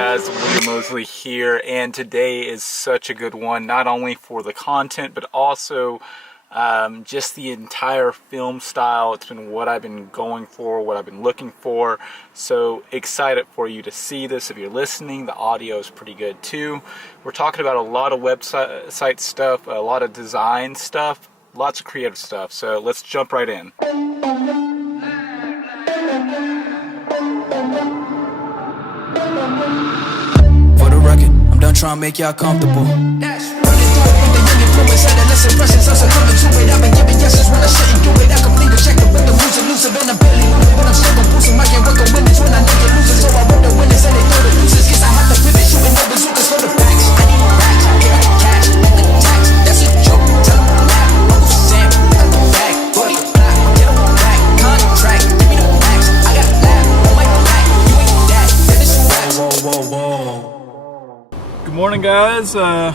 Guys, Will Mosley here, and today is such a good one, not only for the content, but also just the entire film style. It's been what I've been going for, what I've been looking for. So excited for you to see this. If you're listening, the audio is pretty good too. We're talking about a lot of website stuff, a lot of design stuff, lots of creative stuff. So let's jump right in. Done trying to make y'all comfortable. Running through it with the young influence and the less impressions. I'm succumbing to it. I've been giving yeses when I shouldn't do it. I complete a checker with the loser, loser, and I'm barely moving, but I'm still gon' boost 'em. I can't work on winners when I know you're losing, so I want the winners and they throw the losers. Guess I have to pivot, shooting no bazookas for the backs. I need racks, give me the cash, and the tax. That's a joke. Tell 'em I'm laugh. Uncle Sam, got the bag. Boy, fly, get 'em back. Contract, give me the max. I got laugh on my back. You ain't that. Finish your racks. Whoa. Good morning, guys. Good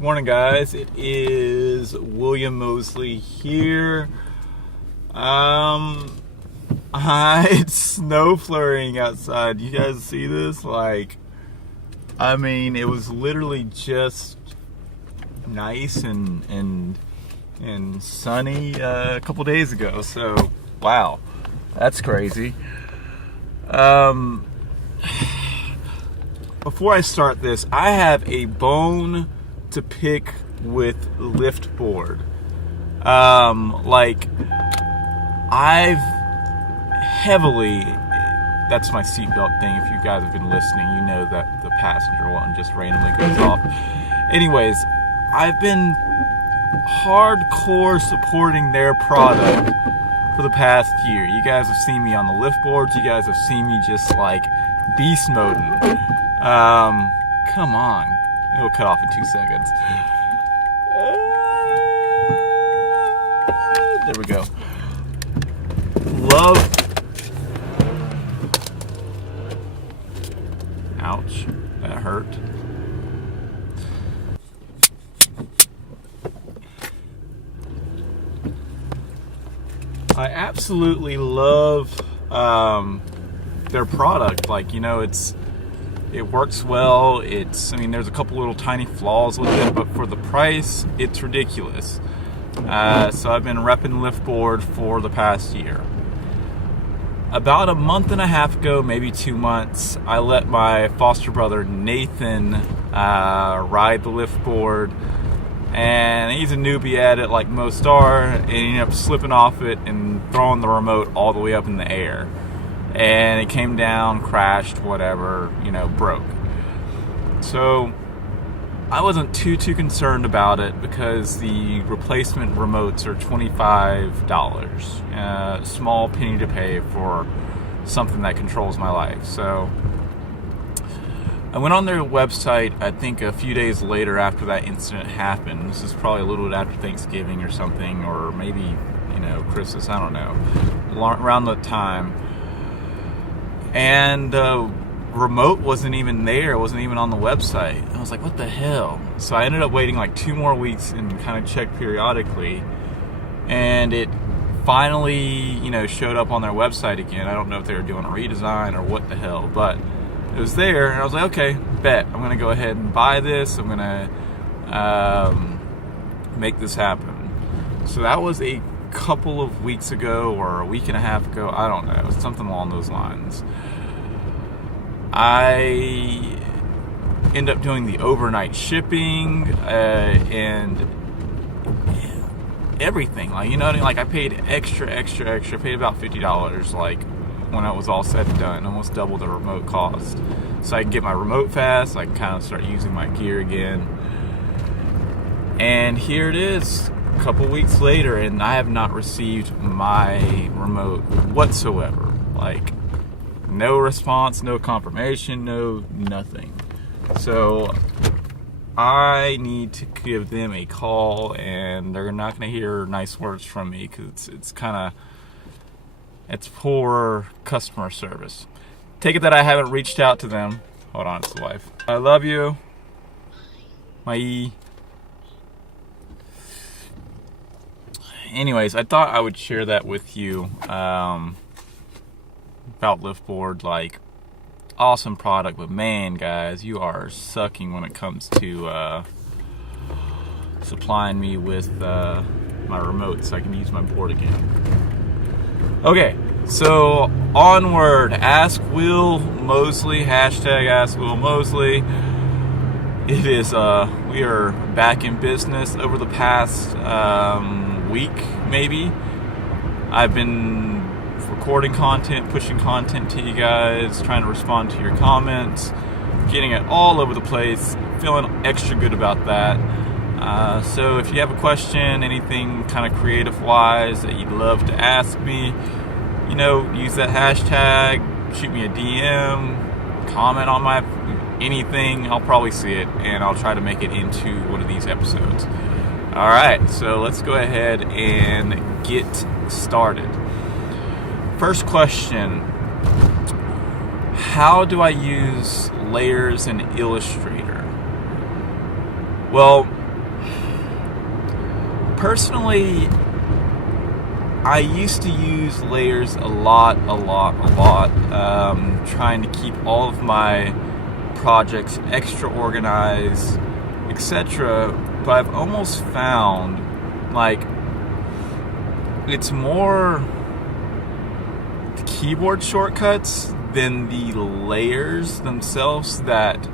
morning, guys. It is William Mosley here. It's snow flurrying outside. You guys see this? Like, I mean, it was literally just nice and sunny a couple days ago. So, wow, that's crazy. Before I start this, I have a bone to pick with Liftboard. I've heavily, that's my seatbelt thing. If you guys have been listening, you know that the passenger one just randomly goes off. Anyways, I've been hardcore supporting their product for the past year. You guys have seen me on the Liftboards. You guys have seen me just like beast moding. Come on. It'll cut off in 2 seconds. There we go. Love. Ouch. That hurt. I absolutely love their product. Like, you know, it works well. I mean, there's a couple little tiny flaws with it, but for the price, it's ridiculous. So I've been repping Liftboard for the past year. About a month and a half ago, maybe 2 months, I let my foster brother Nathan ride the Liftboard, and he's a newbie at it like most are, and he ended up slipping off it and throwing the remote all the way up in the air. And it came down, crashed, whatever, you know, broke. So I wasn't too concerned about it because the replacement remotes are $25. Small penny to pay for something that controls my life. So I went on their website, I think a few days later after that incident happened. This is probably a little bit after Thanksgiving or something, or maybe, you know, Christmas, I don't know, around the time. And the remote wasn't even there. It wasn't even on the website. I was like, what the hell? So I ended up waiting like 2 more weeks and kind of checked periodically. And it finally, you know, showed up on their website again. I don't know if they were doing a redesign or what the hell, but it was there. And I was like, okay, bet. I'm going to go ahead and buy this. I'm going to make this happen. So that was a couple of weeks ago or a week and a half ago. I don't know. It was something along those lines. I end up doing the overnight shipping and everything. Like, you know, like I paid extra. Paid about $50. Like when it was all said and done, almost double the remote cost. So I can get my remote fast. I can kind of start using my gear again. And here it is, a couple weeks later, and I have not received my remote whatsoever. Like, no response, no confirmation, no nothing. So I need to give them a call, and they're not going to hear nice words from me because it's poor customer service. Take it that I haven't reached out to them. Hold on, it's the wife. I love you. Bye. Anyways, I thought I would share that with you about Liftboard. Like, awesome product, but man, guys, you are sucking when it comes to supplying me with my remote so I can use my board again. Okay, so onward. Ask Will Mosley, hashtag Ask Will Mosley. It is, we are back in business. Over the past week, maybe, I've been recording content, pushing content to you guys, trying to respond to your comments, getting it all over the place, feeling extra good about that. So if you have a question, anything kind of creative-wise that you'd love to ask me, you know, use that hashtag, shoot me a DM, comment on my anything, I'll probably see it, and I'll try to make it into one of these episodes. Alright, so let's go ahead and get started. First question: how do I use layers in Illustrator? Well, personally, I used to use layers a lot, trying to keep all of my projects extra organized, etc. But I've almost found, like, it's more the keyboard shortcuts than the layers themselves that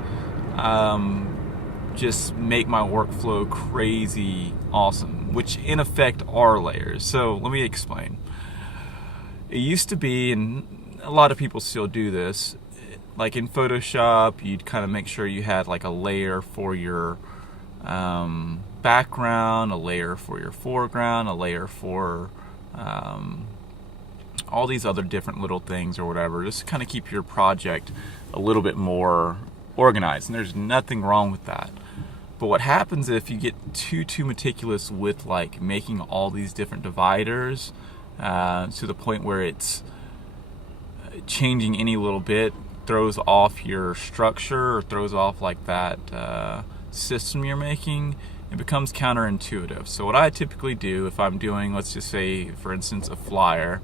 just make my workflow crazy awesome, which in effect are layers. So let me explain. It used to be, and a lot of people still do this, like in Photoshop, you'd kind of make sure you had like a layer for your background, a layer for your foreground, a layer for all these other different little things or whatever, just to kind of keep your project a little bit more organized. And there's nothing wrong with that. But what happens if you get too meticulous with like making all these different dividers to the point where it's changing any little bit throws off your structure or throws off like that system you're making, it becomes counterintuitive. So what I typically do if I'm doing, let's just say for instance, a flyer,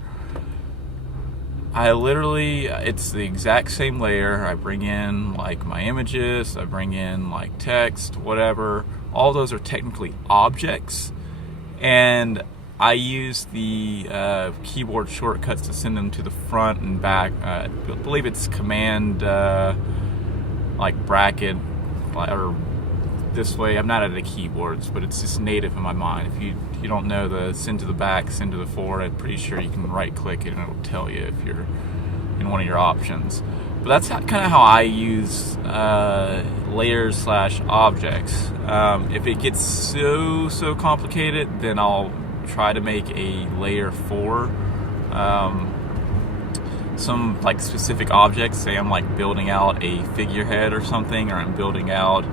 I literally, it's the exact same layer. I bring in like my images, I bring in like text, whatever. All those are technically objects, and I use the keyboard shortcuts to send them to the front and back. I believe it's command like bracket or this way. I'm not at the keyboards, but it's just native in my mind. If you don't know the send to the back, send to the fore, I'm pretty sure you can right click it and it'll tell you if you're in one of your options. But that's kind of how I use layers / objects. If it gets so complicated, then I'll try to make a layer for some like specific objects. Say I'm like building out a figurehead or something, or I'm building out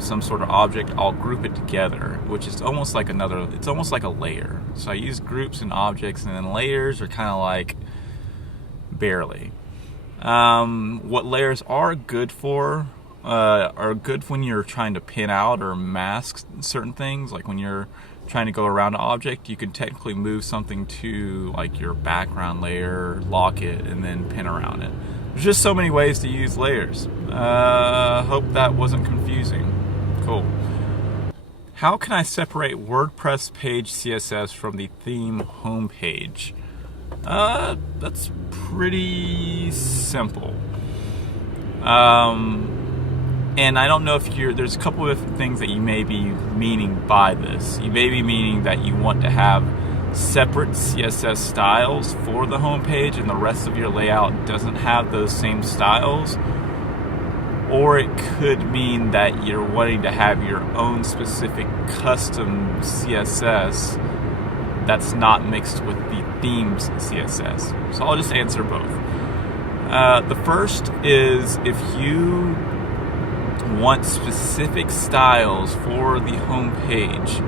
some sort of object. I'll group it together, which is almost like it's almost like a layer. So I use groups and objects, and then layers are kind of like barely. What layers are good for are good when you're trying to pin out or mask certain things. Like when you're trying to go around an object, you can technically move something to like your background layer, lock it, and then pin around it. There's just so many ways to use layers. Hope that wasn't confusing. Cool. How can I separate WordPress page CSS from the theme homepage? That's pretty simple. And I don't know if there's a couple of different things that you may be meaning by this. You may be meaning that you want to have separate CSS styles for the homepage and the rest of your layout doesn't have those same styles. Or it could mean that you're wanting to have your own specific custom CSS that's not mixed with the theme's CSS. So I'll just answer both. The first is if you want specific styles for the home page,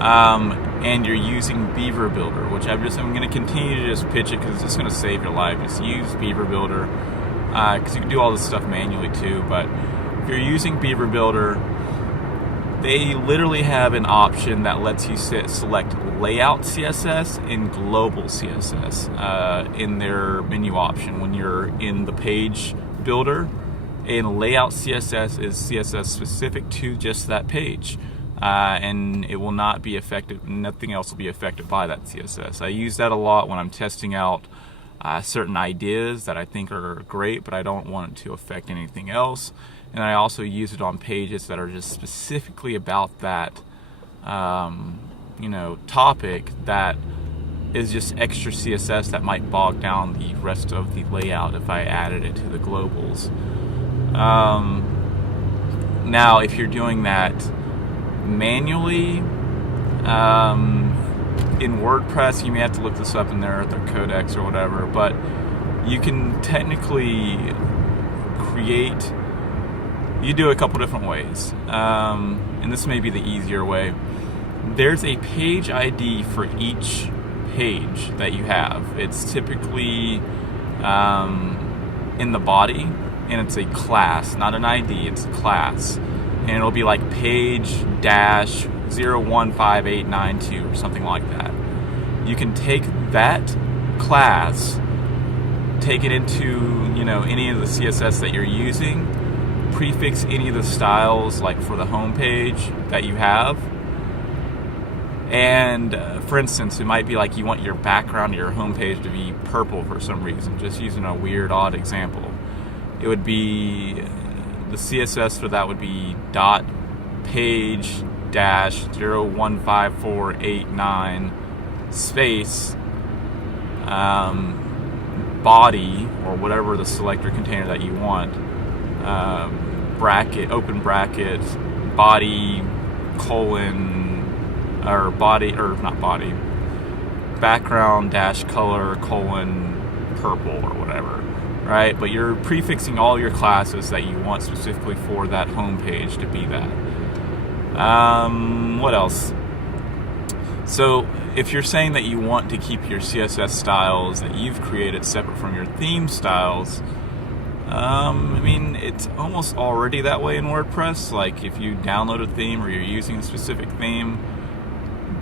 and you're using Beaver Builder, which I'm going to continue to just pitch it because it's just going to save your life. Just use Beaver Builder because you can do all this stuff manually too. But if you're using Beaver Builder, they literally have an option that lets you select layout CSS and global CSS in their menu option when you're in the page builder. And layout CSS is CSS specific to just that page, and it will not be affected, nothing else will be affected by that CSS. I use that a lot when I'm testing out certain ideas that I think are great, but I don't want it to affect anything else. And I also use it on pages that are just specifically about that, topic that is just extra CSS that might bog down the rest of the layout if I added it to the globals. Now, if you're doing that manually, in WordPress, you may have to look this up in their codex or whatever, but you can technically you do a couple different ways, and this may be the easier way. There's a page ID for each page that you have. It's typically in the body, and it's a class, not an ID, it's a class. And it'll be like page dash 015892 or something like that. You can take that class, take it into any of the CSS that you're using, prefix any of the styles like for the home page that you have. And for instance, it might be like you want your background of your home page to be purple for some reason, just using a weird odd example. It would be, the CSS for that would be dot page dash 015489 space body, or whatever the selector container that you want, bracket, open bracket, body, colon, or body, or not body, background dash color, colon, purple, or whatever, right? But you're prefixing all your classes that you want specifically for that home page to be that. What else? So if you're saying that you want to keep your CSS styles that you've created separate from your theme styles, it's almost already that way in WordPress. Like if you download a theme or you're using a specific theme,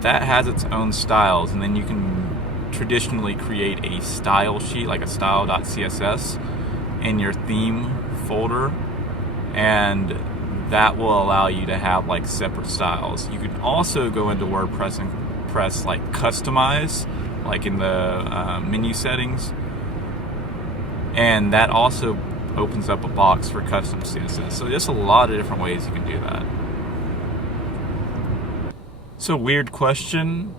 that has its own styles, and then you can traditionally create a style sheet, like a style.css, in your theme folder, and that will allow you to have like separate styles. You can also go into WordPress and press like customize, like in the menu settings, and that also opens up a box for custom CSS. So there's a lot of different ways you can do that. So, weird question.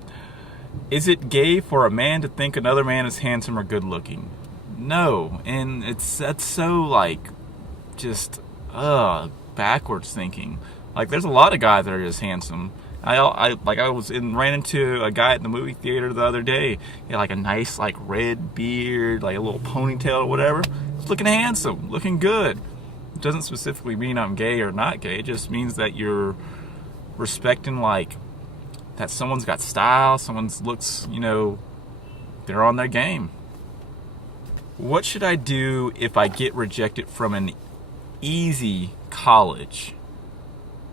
Is it gay for a man to think another man is handsome or good looking? No, and that's so like just backwards thinking. Like there's a lot of guys that are just handsome. I ran into a guy at the movie theater the other day. He had like a nice like red beard, like a little ponytail or whatever. He's looking handsome, looking good. It doesn't specifically mean I'm gay or not gay. It just means that you're respecting like that someone's got style, someone's looks, they're on their game. What should I do if I get rejected from an easy college?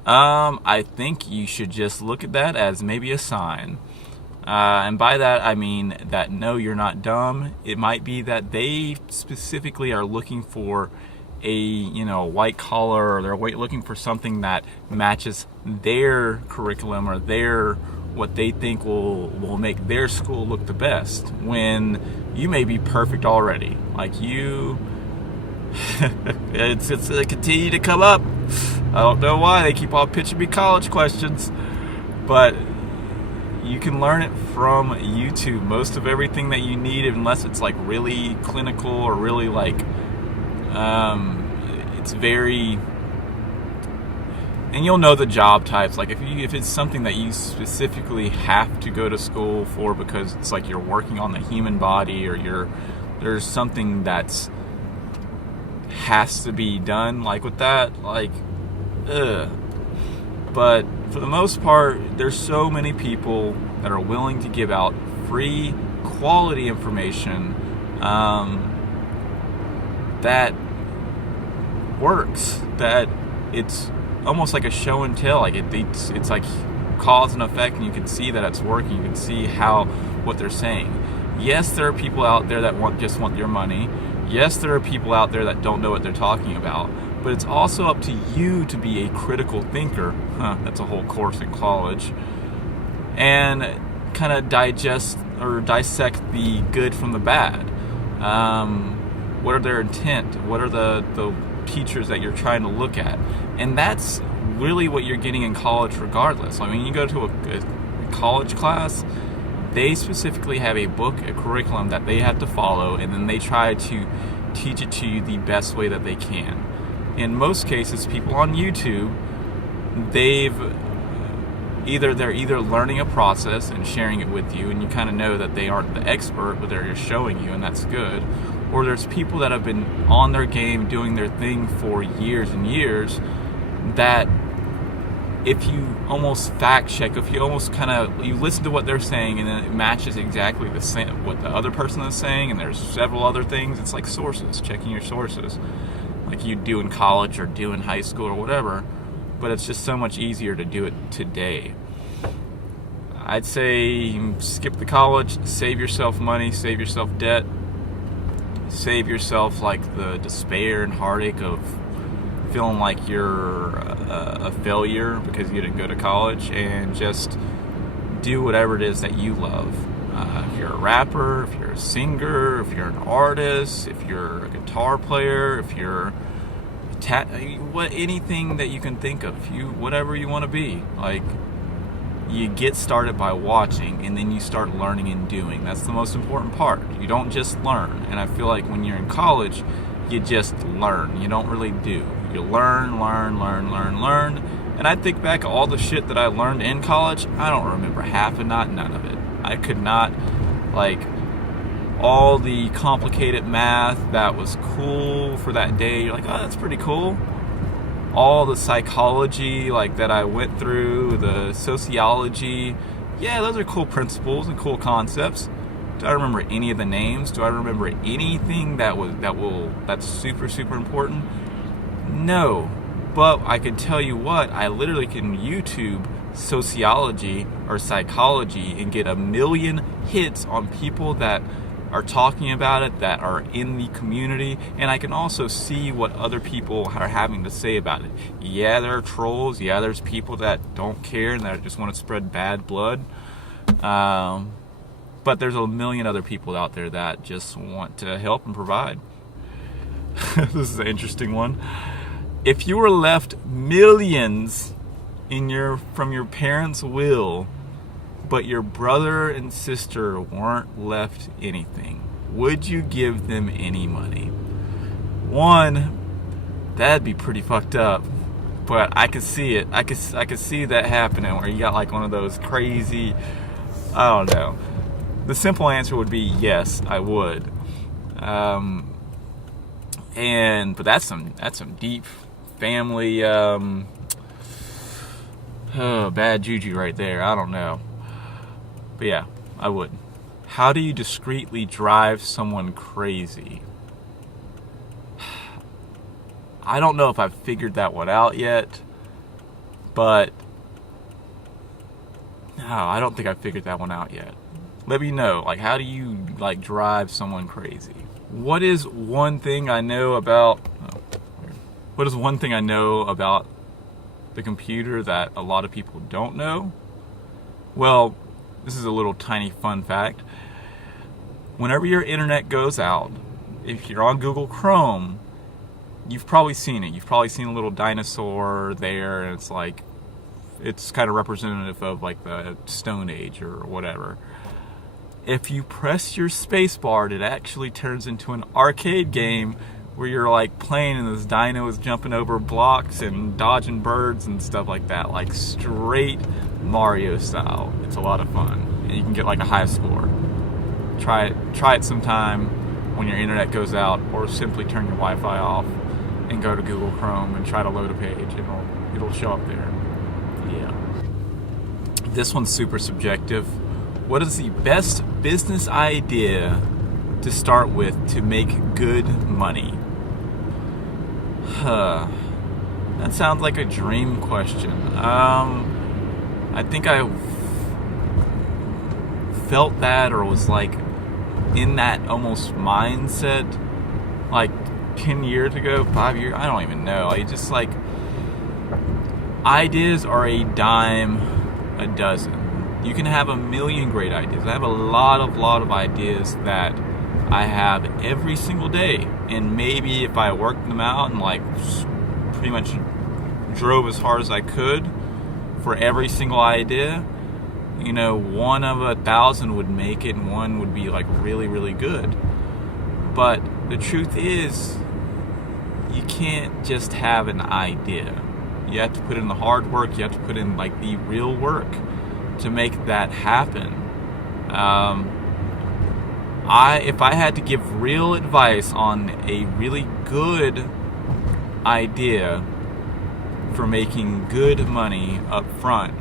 I think you should just look at that as maybe a sign. And by that, I mean that no, you're not dumb. It might be that they specifically are looking for a, white collar, or they're looking for something that matches their curriculum or what they think will make their school look the best, when you may be perfect already. Like you, it's going to continue to come up. I don't know why they keep on pitching me college questions, but you can learn it from YouTube. Most of everything that you need, unless it's like really clinical or really like, it's very, and you'll know the job types. Like if it's something that you specifically have to go to school for because it's like you're working on the human body, or there's something that's has to be done, like with that, like, but for the most part, there's so many people that are willing to give out free quality information that works, that it's almost like a show and tell. Like it's like cause and effect, and you can see that it's working. You can see what they're saying. Yes, there are people out there that just want your money. Yes, there are people out there that don't know what they're talking about. But it's also up to you to be a critical thinker. That's a whole course in college. And kind of digest or dissect the good from the bad. What are their intent? What are the teachers that you're trying to look at? And that's really what you're getting in college regardless. I mean, you go to a college class, they specifically have a book, a curriculum that they have to follow, and then they try to teach it to you the best way that they can. In most cases, people on YouTube, they're either learning a process and sharing it with you, and you kind of know that they aren't the expert, but they're just showing you, and that's good. Or there's people that have been on their game doing their thing for years and years, that if you almost fact check, if you almost you listen to what they're saying and then it matches exactly the same what the other person is saying, and there's several other things, it's like sources, checking your sources, like you do in college or do in high school or whatever. But it's just so much easier to do it today. I'd say skip the college, save yourself money, save yourself debt, save yourself like the despair and heartache of feeling like you're a failure because you didn't go to college, and just do whatever it is that you love. If you're a rapper, if you're a singer, if you're an artist, if you're a guitar player, if you're anything that you can think of, whatever you want to be. Like, you get started by watching, and then you start learning and doing. That's the most important part. You don't just learn. And I feel like when you're in college, you just learn. You don't really do. You learn. And I think back all the shit that I learned in college, I don't remember half and none of it. I could not, like, all the complicated math that was cool for that day, you're like, oh, that's pretty cool. All the psychology, like, that I went through, the sociology, yeah, those are cool principles and cool concepts. Do I remember any of the names? Do I remember anything that's super, super important? No. But I can tell you what, I literally can YouTube sociology or psychology and get 1 million hits on people that are talking about it, that are in the community, and I can also see what other people are having to say about it. Yeah, there are trolls. Yeah, there's people that don't care and that just want to spread bad blood. But there's 1 million other people out there that just want to help and provide. This is an interesting one. If you were left millions from your parents' will, but your brother and sister weren't left anything, would you give them any money? One, that'd be pretty fucked up, but I could see it. I could see that happening, where you got like one of those crazy, I don't know. The simple answer would be yes, I would. But that's some deep family bad juju right there. I don't know. But yeah, I would. How do you discreetly drive someone crazy? I don't know if I've figured that one out yet, but no, I don't think I've figured that one out yet. Let me know, like, how do you, like, drive someone crazy? What is one thing I know about the computer that a lot of people don't know? Well, this is a little tiny fun fact. Whenever your internet goes out, if you're on Google Chrome, you've probably seen it. You've probably seen a little dinosaur there, and it's kind of representative of like the Stone Age or whatever. If you press your space bar, it actually turns into an arcade game where you're like playing and this dino is jumping over blocks and dodging birds and stuff like that, like straight Mario style. It's a lot of fun, and you can get like a high score. Try it sometime when your internet goes out, or simply turn your Wi-Fi off and go to Google Chrome and try to load a page. It'll show up there. Yeah. This one's super subjective. What is the best business idea to start with to make good money? That sounds like a dream question. I think I felt that, or was like in that almost mindset like 10 years ago, 5 years, I don't even know. I just like, ideas are a dime a dozen. You can have a million great ideas. I have a lot of ideas that I have every single day, and maybe if I worked them out and like pretty much drove as hard as I could for every single idea, you know, 1 of 1,000 would make it and 1 would be like really good. But the truth is, you can't just have an idea. You have to put in the hard work. You have to put in like the real work to make that happen. If I had to give real advice on a really good idea for making good money up front,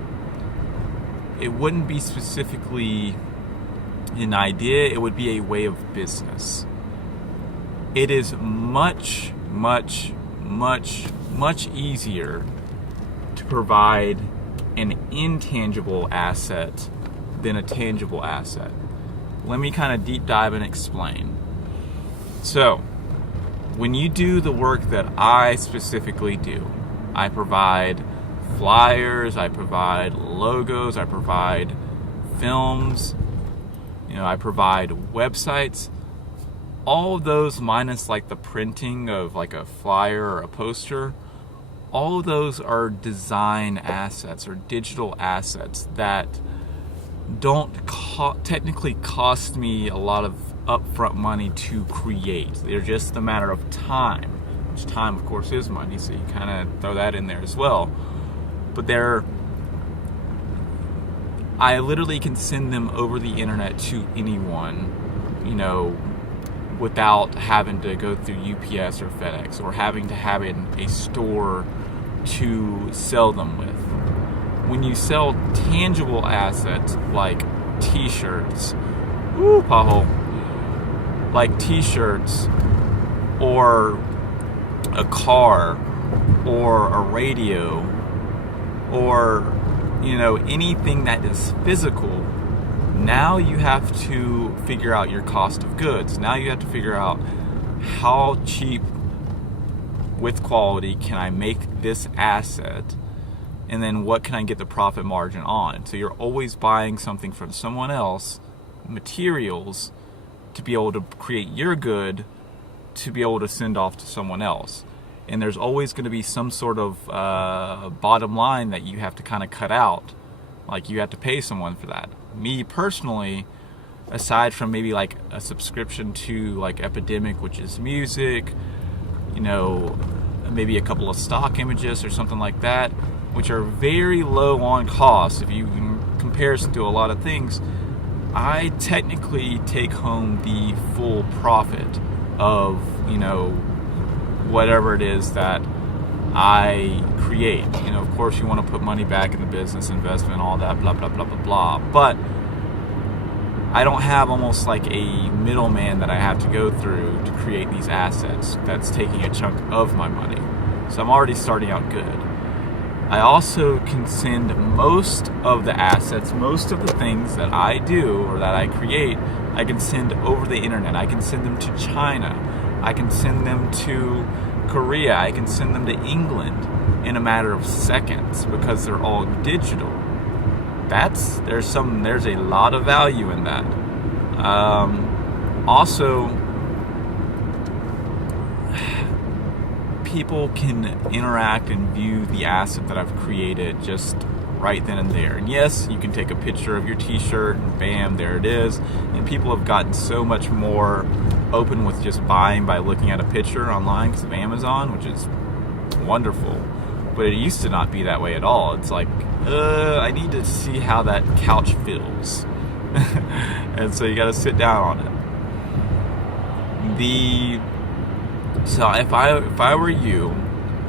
it wouldn't be specifically an idea, it would be a way of business. It is much easier to provide an intangible asset than a tangible asset. Let me kind of deep dive and explain. So, when you do the work that I specifically do, I provide flyers, I provide logos, I provide films, you know, I provide websites. All of those, minus like the printing of like a flyer or a poster, all of those are design assets or digital assets that don't technically cost me a lot of upfront money to create. They're just a matter of time, which time of course is money, so you kind of throw that in there as well. But I literally can send them over the internet to anyone, you know, without having to go through UPS or FedEx or having to have it in a store to sell them with. When you sell tangible assets like t-shirts, like t-shirts or a car or a radio or, you know, anything that is physical, now you have to figure out your cost of goods. Now you have to figure out how cheap with quality can I make this asset, and then what can I get the profit margin on. So you're always buying something from someone else, materials, to be able to create your good, to be able to send off to someone else. And there's always going to be some sort of bottom line that you have to kind of cut out. Like you have to pay someone for that. Me personally, aside from maybe like a subscription to like Epidemic, which is music, you know, maybe a couple of stock images or something like that, which are very low on cost if you in comparison to a lot of things, I technically take home the full profit of, you know, whatever it is that I create. You know, of course you want to put money back in the business, investment, all that, blah, blah, blah, blah, blah. But I don't have almost like a middleman that I have to go through to create these assets that's taking a chunk of my money. So I'm already starting out good. I also can send most of the assets, most of the things that I do or that I create, I can send over the internet. I can send them to China. I can send them to Korea. I can send them to England in a matter of seconds because they're all digital. There's a lot of value in that. Also, people can interact and view the asset that I've created just right then and there. And yes, you can take a picture of your t-shirt and bam, there it is. And people have gotten so much more open with just buying by looking at a picture online because of Amazon, which is wonderful. But it used to not be that way at all. It's like, I need to see how that couch feels. And so you got to sit down on it. So if I were you,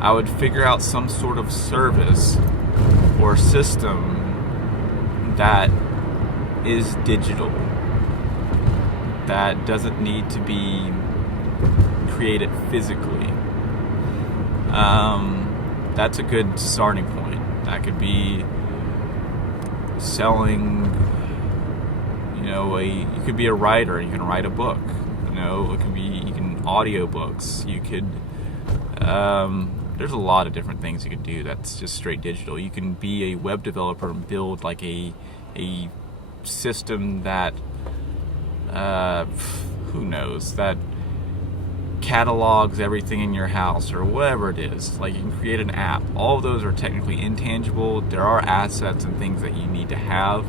I would figure out some sort of service or system that is digital, that doesn't need to be created physically. that's a good starting point. That could be selling, you could be a writer, you can write a book. It could be, you can audiobooks, you could, there's a lot of different things you can do that's just straight digital. You can be a web developer and build like a system that, who knows, that catalogs everything in your house or whatever it is. Like, you can create an app. All of those are technically intangible. There are assets and things that you need to have,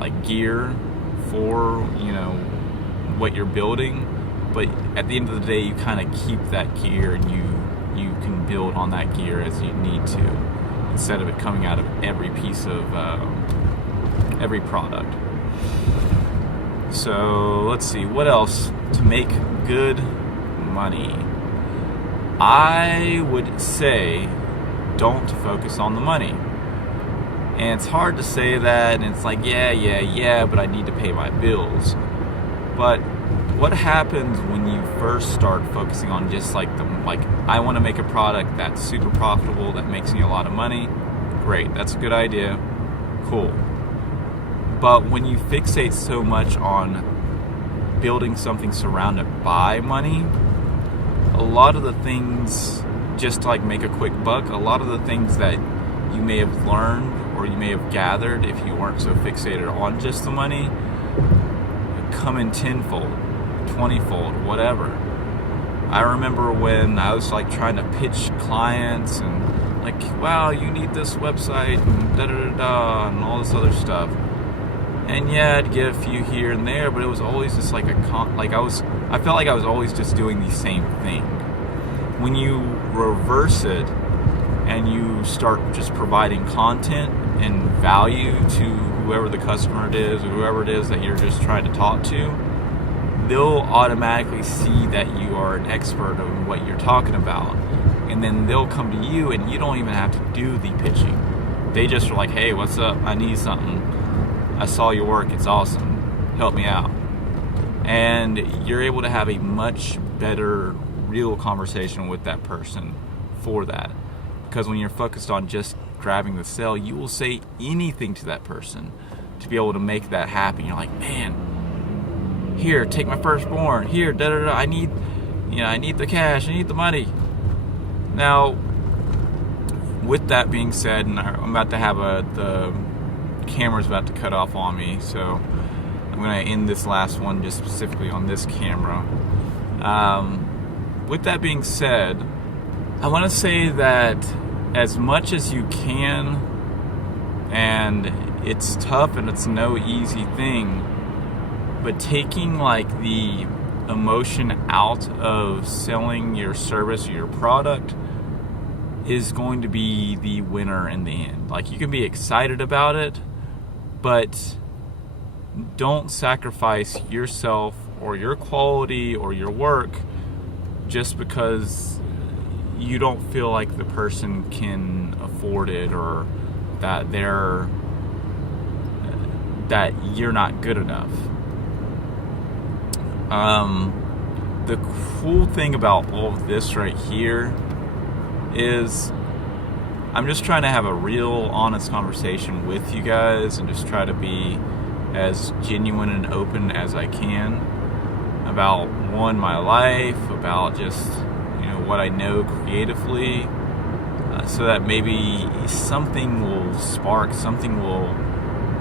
like gear for, what you're building. But at the end of the day, you kind of keep that gear and you can build on that gear as you need to, instead of it coming out of every piece of every product. So let's see, what else to make good money? I would say don't focus on the money. And it's hard to say that, and it's like, yeah, but I need to pay my bills. But what happens when you first start focusing on just like I want to make a product that's super profitable, that makes me a lot of money? Great, that's a good idea. Cool. But when you fixate so much on building something surrounded by money, a lot of the things, just to like make a quick buck, a lot of the things that you may have learned or you may have gathered if you weren't so fixated on just the money come in tenfold, 20-fold, whatever. I remember when I was like trying to pitch clients and like, wow, you need this website and da-da-da-da and all this other stuff. And yeah, I'd get a few here and there, but it was always just like I felt like I was always just doing the same thing. When you reverse it and you start just providing content and value to whoever the customer it is or whoever it is that you're just trying to talk to, they'll automatically see that you are an expert on what you're talking about. And then they'll come to you and you don't even have to do the pitching. They just are like, hey, what's up? I need something. I saw your work. It's awesome. Help me out. And you're able to have a much better real conversation with that person for that. Because when you're focused on just grabbing the sale, you will say anything to that person to be able to make that happen. You're like, man, here, take my firstborn. Here, da-da-da. I need the cash. I need the money. Now, with that being said, and I'm about to have the camera's about to cut off on me, so I'm going to end this last one just specifically on this camera. With that being said, I want to say that as much as you can, and it's tough and it's no easy thing, but taking like the emotion out of selling your service or your product is going to be the winner in the end. Like, you can be excited about it, but don't sacrifice yourself or your quality or your work just because you don't feel like the person can afford it or that you're not good enough. The cool thing about all of this right here is I'm just trying to have a real honest conversation with you guys and just try to be as genuine and open as I can about my life, about just what I know creatively, so that maybe something will spark,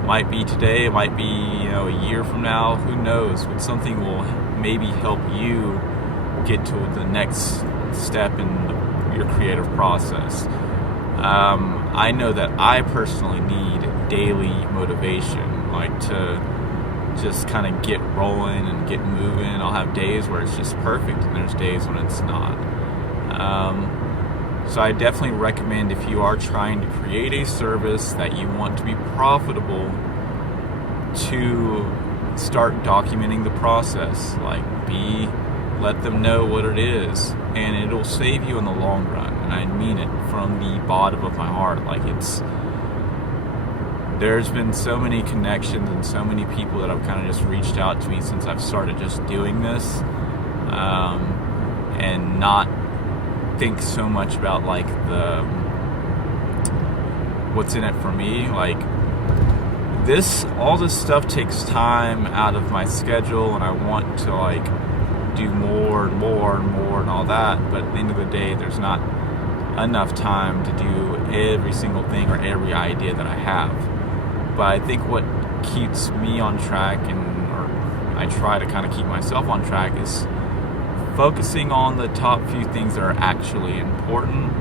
might be today, it might be a year from now, who knows, but something will maybe help you get to the next step in your creative process. I know that I personally need daily motivation, like to just kind of get rolling and get moving. I'll have days where it's just perfect and there's days when it's not. So I definitely recommend, if you are trying to create a service that you want to be profitable, to start documenting the process. Let them know what it is, and it'll save you in the long run. And I mean it from the bottom of my heart. There's been so many connections and so many people that have kind of just reached out to me since I've started just doing this, and not think so much about the what's in it for me. Like all this stuff takes time out of my schedule, and I want to like do more and more and more and all that, but at the end of the day, there's not enough time to do every single thing or every idea that I have. But I think what keeps me on track, or I try to kind of keep myself on track, is focusing on the top few things that are actually important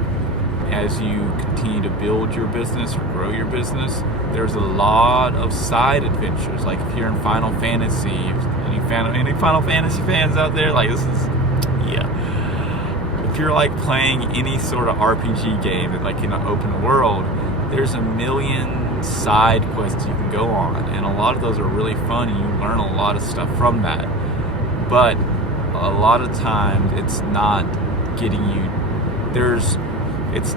as you continue to build your business or grow your business. There's a lot of side adventures. Like if you're in Final Fantasy, any Final Fantasy fans out there, like this is, yeah. If you're like playing any sort of RPG game, like in an open world, there's a million side quests you can go on, and a lot of those are really fun, and you learn a lot of stuff from that. But a lot of times it's not getting you, it's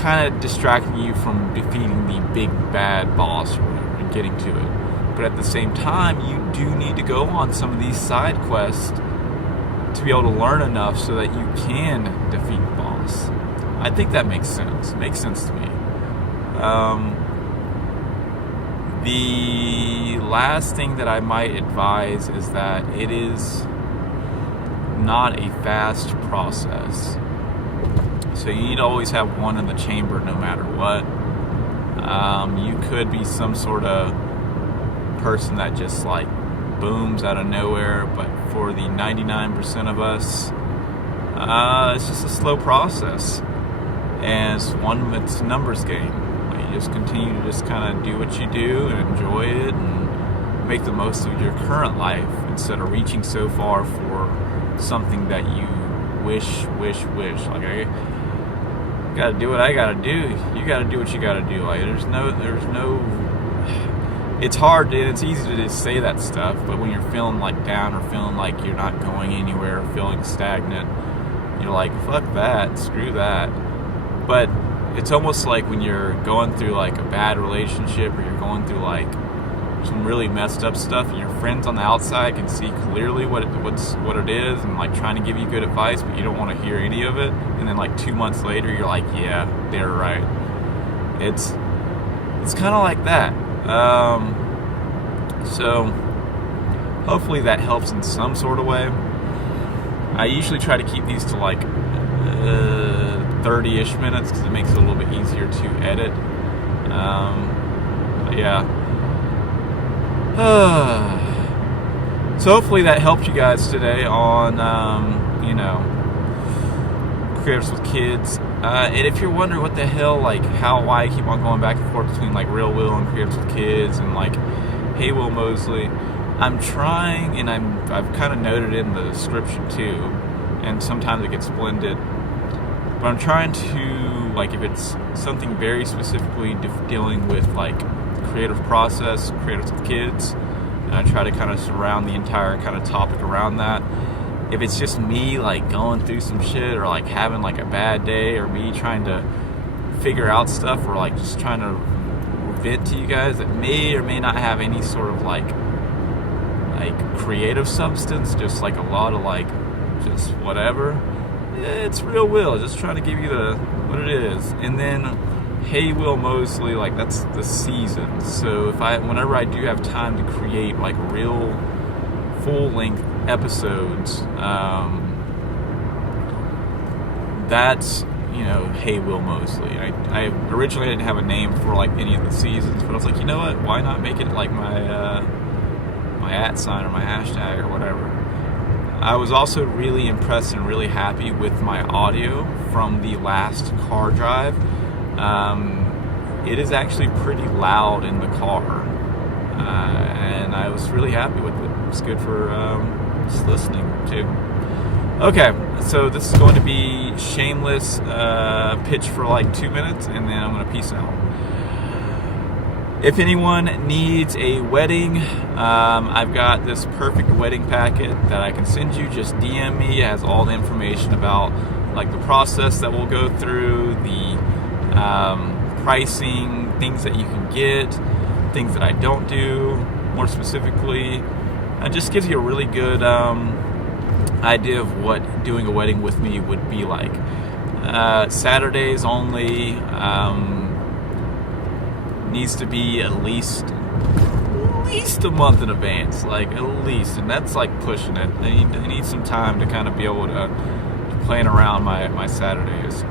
kind of distracting you from defeating the big bad boss or whatever and getting to it. But at the same time, you do need to go on some of these side quests to be able to learn enough so that you can defeat the boss. I think that makes sense. It makes sense to me. The last thing that I might advise is that it is not a fast process. So you need to always have one in the chamber no matter what. You could be some sort of person that just like booms out of nowhere, but for the 99% of us, it's just a slow process. And it's a numbers game. Like you just continue to just kind of do what you do and enjoy it and make the most of your current life instead of reaching so far for something that you wish. Like I gotta do what I gotta do. You gotta do what you gotta do. Like there's no. It's hard and it's easy to just say that stuff, but when you're feeling like down or feeling like you're not going anywhere or feeling stagnant, you're like, fuck that, screw that. But it's almost like when you're going through like a bad relationship or you're going through like some really messed up stuff, and your friends on the outside can see clearly what it is and like trying to give you good advice, but you don't want to hear any of it. And then like 2 months later, you're like, yeah, they're right. It's kind of like that. So hopefully that helps in some sort of way. I usually try to keep these to like 30-ish minutes because it makes it a little bit easier to edit. But yeah. So hopefully that helped you guys today on, Creators with Kids. And if you're wondering what the hell, like why I keep on going back and forth between like Real Will and Creators with Kids and like Hey Will Mosley, I'm trying, and I've kind of noted in the description too, and sometimes it gets blended, but I'm trying to, like, if it's something very specifically dealing with like creative process, Creators with Kids, and I try to kind of surround the entire kind of topic around that. If it's just me like going through some shit or like having like a bad day or me trying to figure out stuff or like just trying to vent to you guys that may or may not have any sort of like creative substance, just like a lot of like just whatever, it's Real Will, just trying to give you what it is. And then Hey Will Mosley, like that's the season. So whenever I do have time to create like real full-length episodes, that's Hey Will Mosley. I originally didn't have a name for like any of the seasons, but I was like, you know what, why not make it like my @ or my hashtag or whatever. I was also really impressed and really happy with my audio from the last car drive. It is actually pretty loud in the car, and I was really happy with it. It's good for just listening too. Okay, so this is going to be shameless pitch for like 2 minutes, and then I'm going to peace out. If anyone needs a wedding, I've got this perfect wedding packet that I can send you. Just DM me. It has all the information about like the process that we'll go through, the pricing, things that you can get, things that I don't do, more specifically. It just gives you a really good idea of what doing a wedding with me would be like. Saturdays only. needs to be at least a month in advance, like at least, and that's like pushing it. I need some time to kind of be able to plan around my Saturdays.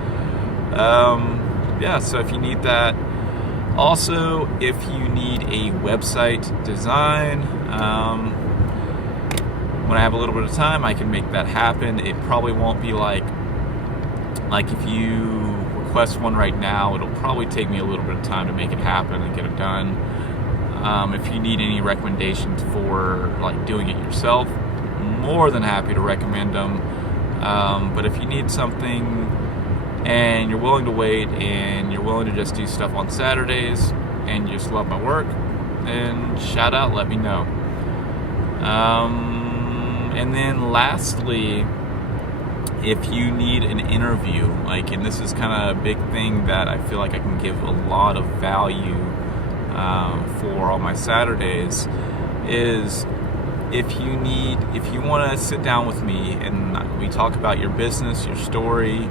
Yeah, so if you need that. Also, if you need a website design, when I have a little bit of time, I can make that happen. It probably won't be like if you request one right now, it'll probably take me a little bit of time to make it happen and get it done. If you need any recommendations for like doing it yourself, more than happy to recommend them. But if you need something and you're willing to wait and you're willing to just do stuff on Saturdays and you just love my work, then shout out, let me know. And then lastly, if you need an interview, and this is kind of a big thing that I feel like I can give a lot of value for all my Saturdays, is if you want to sit down with me and we talk about your business, your story,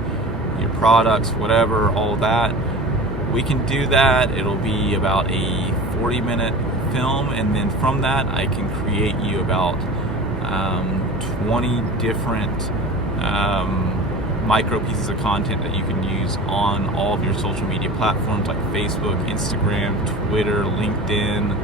your products, whatever, all that, we can do that. It'll be about a 40-minute film, and then from that I can create you about 20 different micro pieces of content that you can use on all of your social media platforms like Facebook, Instagram, Twitter, LinkedIn,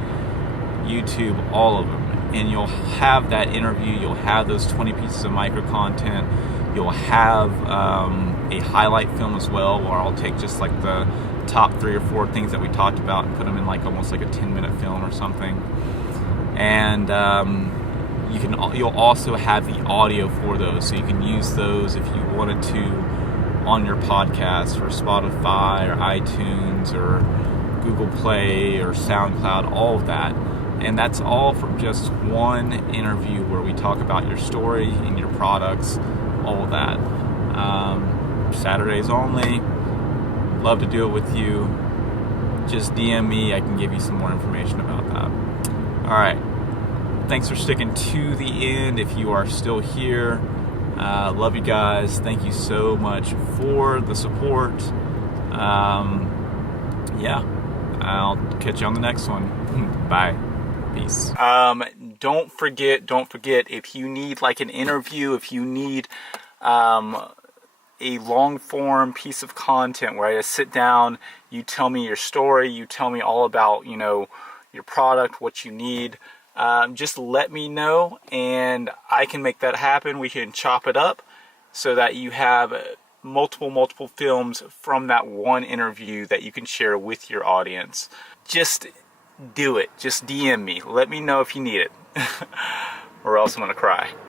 YouTube, all of them. And you'll have that interview, you'll have those 20 pieces of micro content, you'll have a highlight film as well, where I'll take just like the top 3 or 4 things that we talked about and put them in like almost like a 10-minute film or something. And you'll also have the audio for those, so you can use those if you wanted to on your podcast or Spotify or iTunes or Google Play or SoundCloud, all of that. And that's all from just one interview where we talk about your story and your products, all of that. Saturdays only. Love to do it with you. Just DM me, I can give you some more information about that. Alright. Thanks for sticking to the end if you are still here. Love you guys. Thank you so much for the support. Yeah, I'll catch you on the next one. Bye. Peace. Don't forget, if you need like an interview, if you need a long form piece of content where I just sit down, you tell me your story, you tell me all about, your product, what you need, just let me know and I can make that happen. We can chop it up so that you have multiple films from that one interview that you can share with your audience. Just do it. Just DM me. Let me know if you need it. Or else I'm gonna cry.